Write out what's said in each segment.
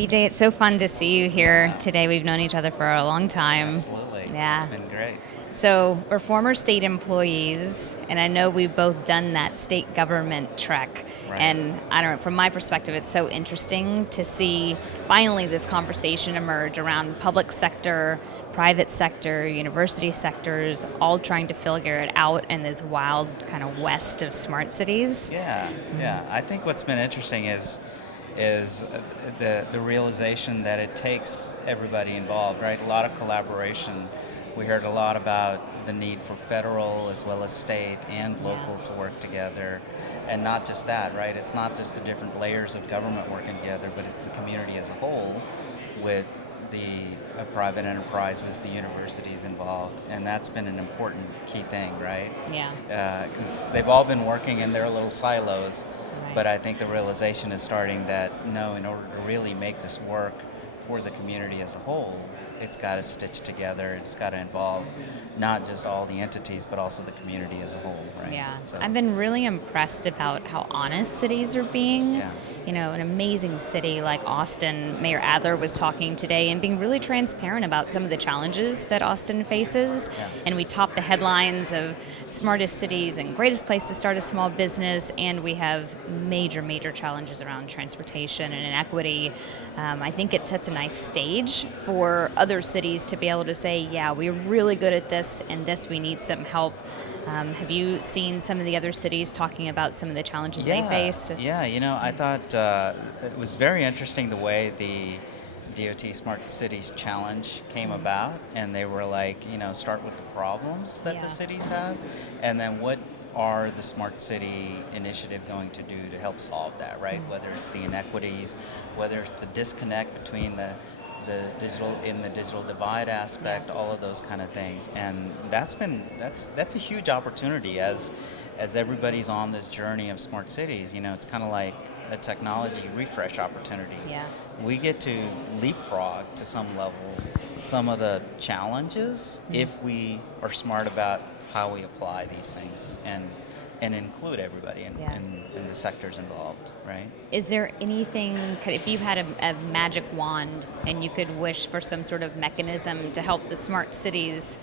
Vijay, it's so fun to see you here today. We've known each other for a long time. Absolutely. It's Yeah. been great. So we're former state employees, and I know we've both done that state government trek. Right. And I don't know, from my perspective, it's so interesting to see finally this conversation emerge around public sector, private sector, university sectors, all trying to figure it out in this wild kind of west of smart cities. Yeah. I think what's been interesting is the realization that it takes everybody involved, right? A lot of collaboration. We heard a lot about the need for federal as well as state and local to work together. And not just that, right? It's not just the different layers of government working together, but it's the community as a whole with the private enterprises, the universities involved. And that's been an important key thing, right? Yeah. Because they've all been working in their little silos, Right. but I think the realization is starting that no, in order to really make this work for the community as a whole, it's got to stitch together. It's got to involve not just all the entities, but also the community as a whole, right? Yeah, So, I've been really impressed about how honest cities are being. Yeah. You know, an amazing city like Austin, Mayor Adler was talking today and being really transparent about some of the challenges that Austin faces. Yeah. And we topped the headlines of smartest cities and greatest place to start a small business. And we have major, major challenges around transportation and inequity. I think it sets a nice stage for other cities to be able to say, yeah, we're really good at this, and this we need some help. Have you seen some of the other cities talking about some of the challenges they face? Yeah, I thought it was very interesting the way the DOT Smart Cities Challenge came about, and they were like, start with the problems that Yeah. the cities have, and then what are the Smart City Initiative going to do to help solve that, right? Whether it's the inequities, whether it's the disconnect between the digital divide aspect, all of those kind of things, and that's a huge opportunity as everybody's on this journey of smart cities. It's kind of like a technology refresh opportunity. Yeah. We get to leapfrog to some level some of the challenges if we are smart about how we apply these things and include everybody Yeah. in the sectors involved, right? Is there anything, if you had a magic wand and you could wish for some sort of mechanism to help the smart cities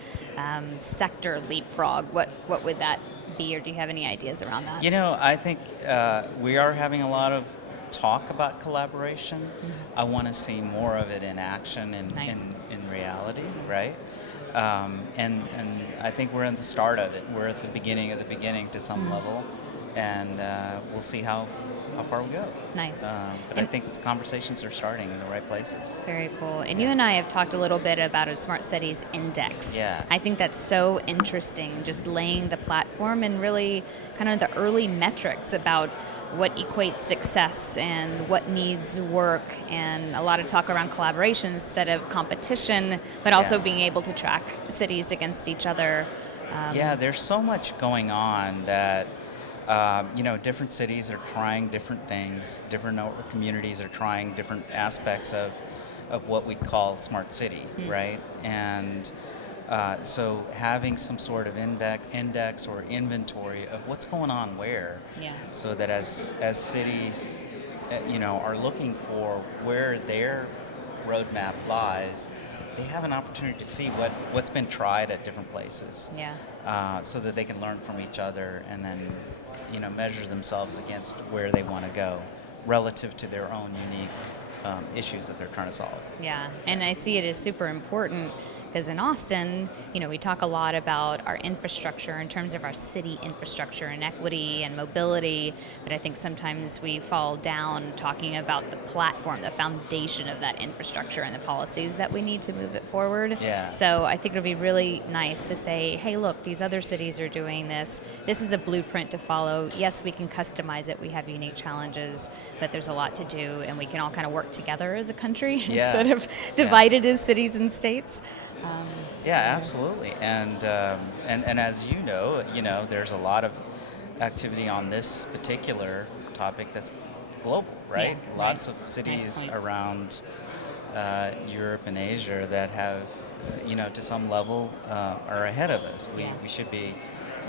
sector leapfrog, what would that be, or do you have any ideas around that? I think we are having a lot of talk about collaboration. I want to see more of it in action and Nice. in reality, right? And I think we're in the start of it. We're at the beginning of the beginning to some level, and we'll see how far we go. Nice. But I think the conversations are starting in the right places. Very cool. And you and I have talked a little bit about a Smart Cities Index. Yeah. I think that's so interesting, just laying the platform and really kind of the early metrics about what equates success and what needs work, and a lot of talk around collaboration instead of competition, but also Yeah. being able to track cities against each other. Yeah, there's so much going on that different cities are trying different things. Different communities are trying different aspects of what we call smart city, right? And so having some sort of index or inventory of what's going on where, Yeah. so that as cities, are looking for where their roadmap lies, they have an opportunity to see what's been tried at different places, Yeah. so that they can learn from each other and then, measure themselves against where they want to go relative to their own unique issues that they're trying to solve. Yeah, and I see it as super important because in Austin, we talk a lot about our infrastructure in terms of our city infrastructure and equity and mobility, but I think sometimes we fall down talking about the platform, the foundation of that infrastructure and the policies that we need to move it forward. Yeah. So I think it would be really nice to say, hey, look, these other cities are doing this. This is a blueprint to follow. Yes, we can customize it. We have unique challenges, but there's a lot to do, and we can all kind of work together as a country Yeah. instead of divided as cities and states. Yeah, absolutely. And as there's a lot of activity on this particular topic that's global, right? Yeah, Lots right. of cities Nice point. around Europe and Asia that have, to some level, are ahead of us. Yeah. We should be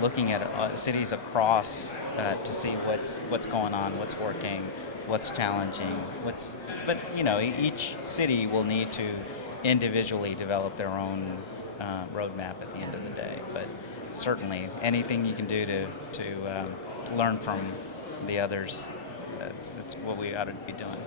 looking at cities across to see what's going on, what's working, what's challenging, but each city will need to individually develop their own roadmap at the end of the day. But certainly, anything you can do to learn from the others, it's what we ought to be doing.